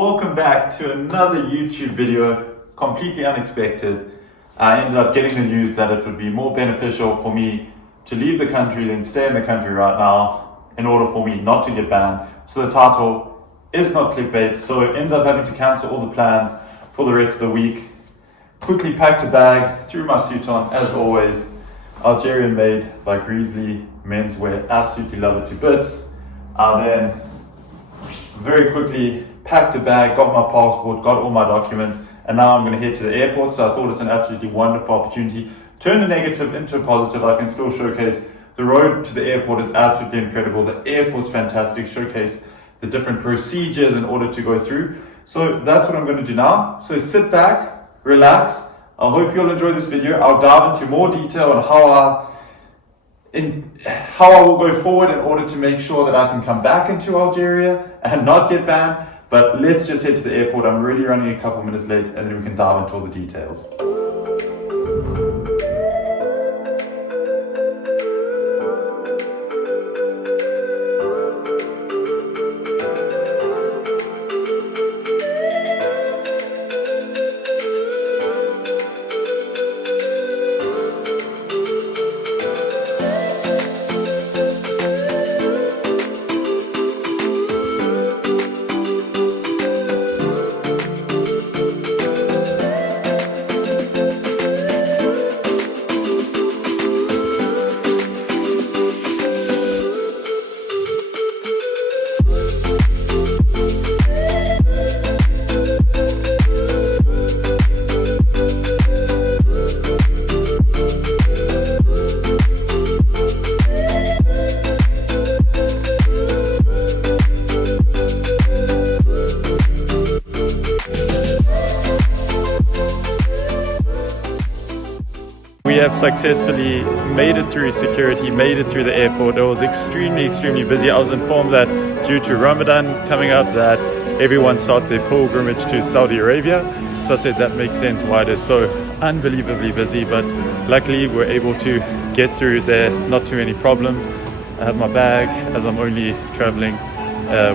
welcome back to another YouTube video, completely unexpected. I ended up getting the news that it would be more beneficial for me to leave the country than stay in the country right now in order for me not to get banned. So the title is not clickbait, so I ended up having to cancel all the plans for the rest of the week. Quickly packed a bag, threw my suit on, as always, Algerian made by Grizzly menswear, absolutely love it to bits. I then very quickly packed a bag, got my passport, got all my documents, and now I'm going to head to the airport. So I thought it's an absolutely wonderful opportunity. Turn a negative into a positive. I can still showcase the road to the airport is absolutely incredible. The airport's fantastic. Showcase the different procedures in order to go through. So that's what I'm going to do now. So sit back, relax. I hope you'll enjoy this video. I'll dive into more detail on how I will go forward in order to make sure that I can come back into Algeria and not get banned. But let's just head to the airport. I'm really running a couple minutes late, and then we can dive into all the details. We have successfully made it through security, made it through the airport. It was extremely busy. I was informed that due to Ramadan coming up that everyone starts their pilgrimage to Saudi Arabia. So I said that makes sense why it is so unbelievably busy, but luckily we're able to get through there, not too many problems. I have my bag as I'm only traveling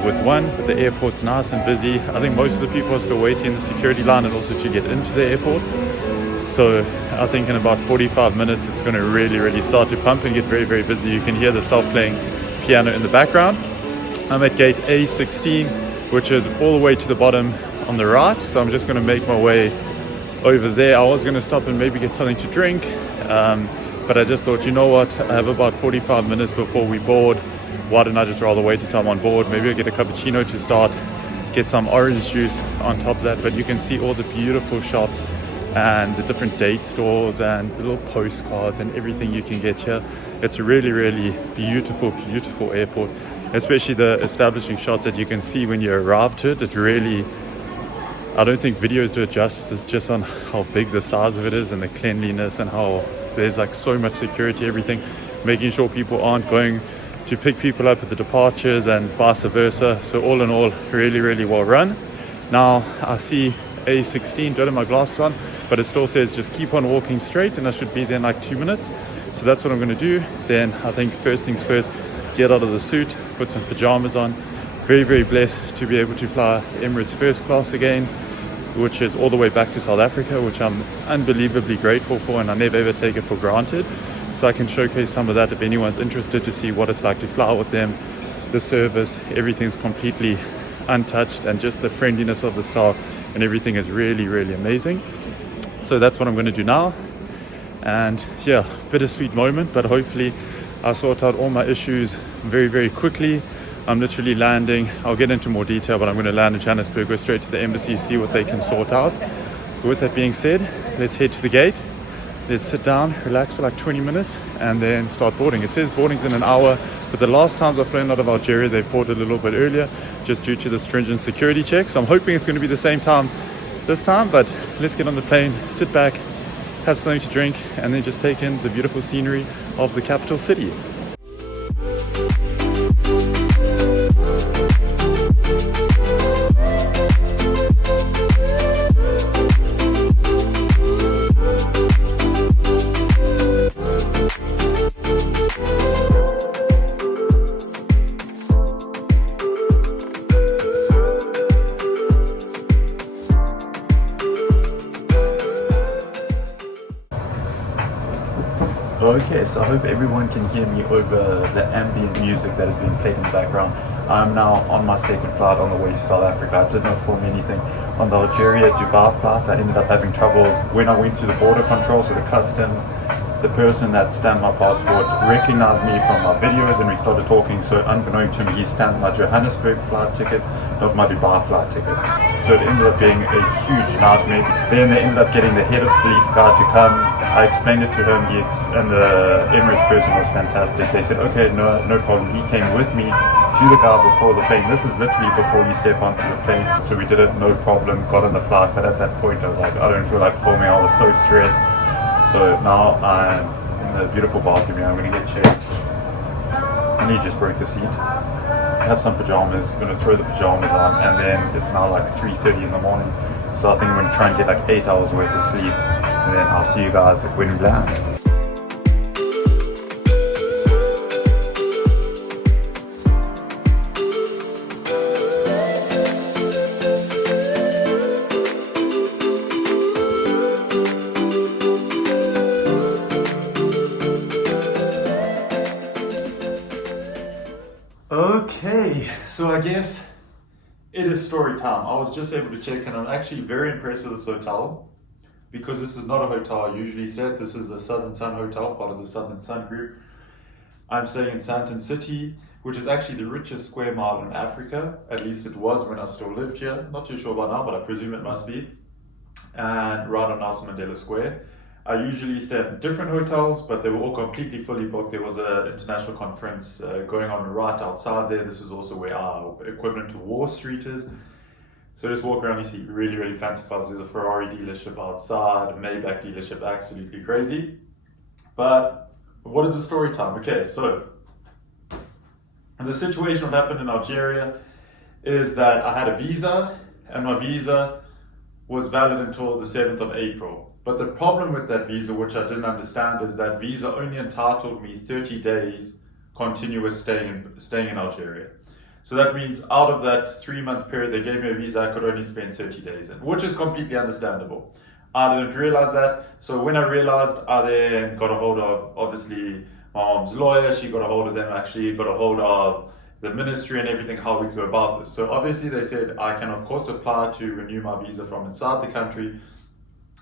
with one, but the airport's nice and busy. I think most of the people are still waiting in the security line and also to get into the airport. So I think in about 45 minutes it's going to really start to pump and get very busy. You can hear the self-playing piano in the background. I'm at gate A16, which is all the way to the bottom on the right. So I'm just going to make my way over there. I was going to stop and maybe get something to drink, but I just thought, you know what, I have about 45 minutes before we board. Why don't I just rather wait until I'm on board? Maybe I'll get a cappuccino to start, get some orange juice on top of that. But you can see all the beautiful shops and the different date stores and the little postcards and everything you can get here. It's a really beautiful airport, especially the establishing shots that you can see when you arrive to it. It really, I don't think videos do it justice just on how big the size of it is and the cleanliness and how there's like so much security, everything, making sure people aren't going to pick people up at the departures and vice versa. So all in all, really well run. Now I see A16, don't have my glasses on, but it still says just keep on walking straight, and I should be there in like 2 minutes. So that's what I'm going to do. Then I think first things first, get out of the suit, put some pajamas on. Very blessed to be able to fly Emirates first class again, which is all the way back to South Africa, which I'm unbelievably grateful for, and I never ever take it for granted. So I can showcase some of that if anyone's interested to see what it's like to fly with them. The service, everything's completely untouched, and just the friendliness of the staff and everything is really amazing. So that's what I'm going to do now. And yeah, bittersweet moment, but hopefully I'll sort out all my issues very quickly. I'm literally landing, I'll get into more detail, but I'm going to land in Johannesburg, go straight to the embassy, see what they can sort out. But with that being said, let's head to the gate. Let's sit down, relax for like 20 minutes, and then start boarding. It says boarding's in an hour, but the last times I've flown out of Algeria, they've boarded a little bit earlier, just due to the stringent security checks. So I'm hoping it's going to be the same time this time, but let's get on the plane, sit back, have something to drink, and then just take in the beautiful scenery of the capital city. Okay, so I hope everyone can hear me over the ambient music that is being played in the background. I'm now on my second flight on the way to South Africa. I did not film anything on the Algeria-Dubai flight. I ended up having troubles when I went through the border control, so the customs. The person that stamped my passport recognized me from my videos and we started talking, so unbeknown to me, he stamped my Johannesburg flight ticket, not my Dubai flight ticket. So it ended up being a huge nightmare. Then they ended up getting the head of police guy to come. I explained it to him, and the Emirates person was fantastic. They said, okay, no problem. He came with me to the guy before the plane. This is literally before you step onto the plane. So we did it, no problem, got on the flight. But at that point, I was like, I don't feel like filming. I was so stressed. So now I'm in the beautiful bathroom here. I'm going to get checked. And he just broke the seat. I have some pajamas. I'm going to throw the pajamas on. And then it's now like 3:30 in the morning. So I think I'm going to try and get like 8 hours worth of sleep. And then I'll see you guys when we land. Okay, so I guess it is story time. I was just able to check and I'm actually very impressed with this hotel because this is not a hotel I usually stay at. This is a Southern Sun Hotel, part of the Southern Sun Group. I'm staying in Sandton City, which is actually the richest square mile in Africa. At least it was when I still lived here. Not too sure about now, but I presume it must be. And right on Nelson Mandela Square. I usually stay at different hotels, but they were all completely fully booked. There was an international conference going on right outside there. This is also where our equivalent to Wall Street is. So just walk around, you see really, really fancy cars. There's a Ferrari dealership outside, a Maybach dealership, absolutely crazy. But what is the story time? Okay, so the situation that happened in Algeria is that I had a visa, and my visa was valid until the 7th of April. But the problem with that visa, which I didn't understand, is that visa only entitled me 30 days continuous staying in Algeria. So that means out of that 3-month period they gave me a visa, I could only spend 30 days in, which is completely understandable. I didn't realize that. So when I realized, I then got a hold of, obviously, my mom's lawyer. She got a hold of them, actually got a hold of the ministry and everything, how we go about this. So obviously they said I can of course apply to renew my visa from inside the country.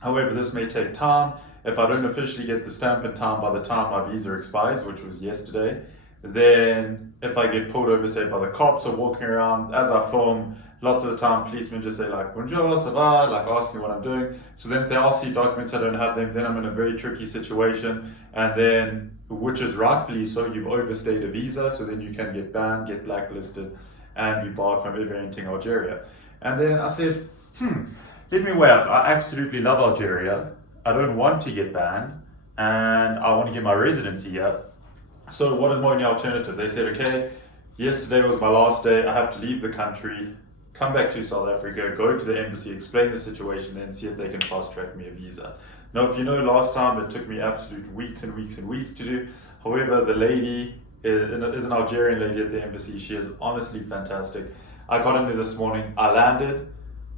However, this may take time. If I don't officially get the stamp in time by the time my visa expires, which was yesterday, then if I get pulled over, say, by the cops or walking around, as I film, lots of the time policemen just say like, bonjour, ça va, like ask me what I'm doing. So then if they ask you documents, I don't have them, then I'm in a very tricky situation. And then, which is rightfully so, you've overstayed a visa, so then you can get banned, get blacklisted, and be barred from ever entering Algeria. And then I said, let me weigh up. I absolutely love Algeria. I don't want to get banned, and I want to get my residency here. So what is my only alternative? They said, okay, yesterday was my last day. I have to leave the country, come back to South Africa, go to the embassy, explain the situation, and see if they can fast track me a visa. Now, if you know, last time it took me absolute weeks and weeks and weeks to do. However, the lady is an Algerian lady at the embassy. She is honestly fantastic. I got in there this morning. I landed.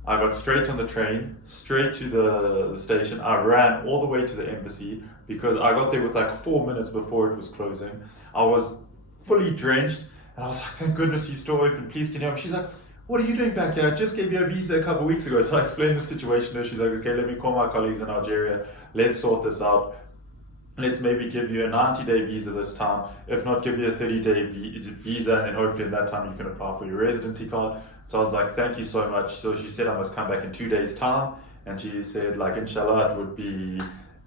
I got straight on the train, straight to the station. I ran all the way to the embassy because I got there with like 4 minutes before it was closing. I was fully drenched and I was like, thank goodness you still open, please can you help me? She's like, what are you doing back here? I just gave you a visa a couple of weeks ago. So I explained the situation to her. She's like, okay, let me call my colleagues in Algeria. Let's sort this out. Let's maybe give you a 90-day visa this time. If not, give you a 30-day visa, and then hopefully in that time you can apply for your residency card. So I was like, thank you so much. So she said I must come back in 2 days' time. And she said, like, inshallah, it would be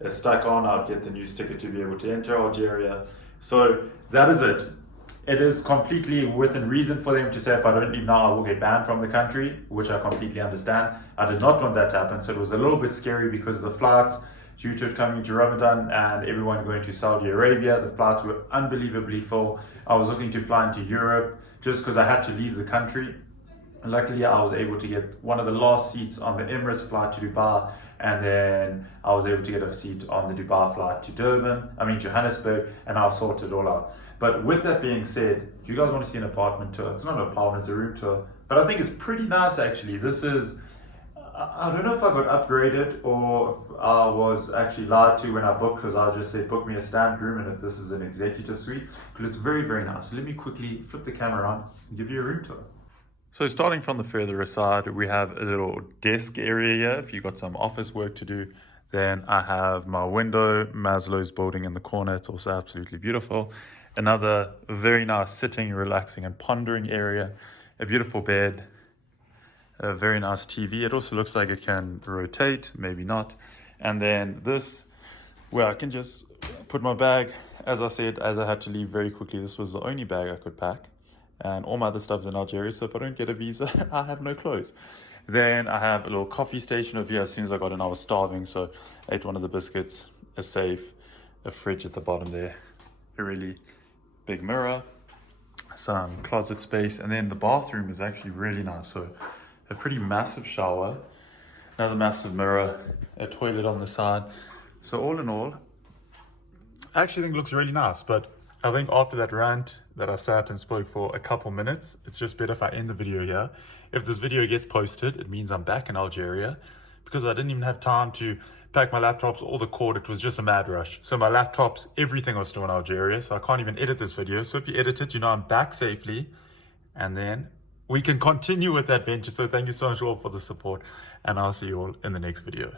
stuck on. I'd get the news ticket to be able to enter Algeria. So that is it. It is completely within reason for them to say if I don't leave now, I will get banned from the country, which I completely understand. I did not want that to happen. So it was a little bit scary because of the flights. Due to it coming to Ramadan and everyone going to Saudi Arabia, the flights were unbelievably full. I was looking to fly into Europe just because I had to leave the country. Luckily, I was able to get one of the last seats on the Emirates flight to Dubai, and then I was able to get a seat on the Dubai flight to Johannesburg, and I'll sort it all out. But with that being said, do you guys want to see an apartment tour? It's not an apartment, it's a room tour, but I think it's pretty nice actually. This is I don't know if I got upgraded or if I was actually lied to when I booked, because I just said book me a standard room and if this is an executive suite, because it's very, very nice. So let me quickly flip the camera on and give you a room tour. So starting from the further side, we have a little desk area here if you've got some office work to do. Then I have my window, Maslow's building in the corner. It's also absolutely beautiful. Another very nice sitting, relaxing and pondering area. A beautiful bed. A very nice TV. It also looks like it can rotate, maybe not. And then this, where I can just put my bag. As I said, as I had to leave very quickly, this was the only bag I could pack. And all my other stuff's in Algeria, so if I don't get a visa, I have no clothes. Then I have a little coffee station over here. As soon as I got in, I was starving, so I ate one of the biscuits, a safe, a fridge at the bottom there, a really big mirror, some closet space, and then the bathroom is actually really nice. So a pretty massive shower, another massive mirror, a toilet on the side. So all in all, I actually think it looks really nice, but I think after that rant that I sat and spoke for a couple minutes, it's just better if I end the video here. If this video gets posted, it means I'm back in Algeria, because I didn't even have time to pack my laptops or the cord. It was just a mad rush. So my laptops, everything was still in Algeria, so I can't even edit this video. So if you edit it, you know I'm back safely, and then we can continue with that adventure. So thank you so much all for the support, and I'll see you all in the next video.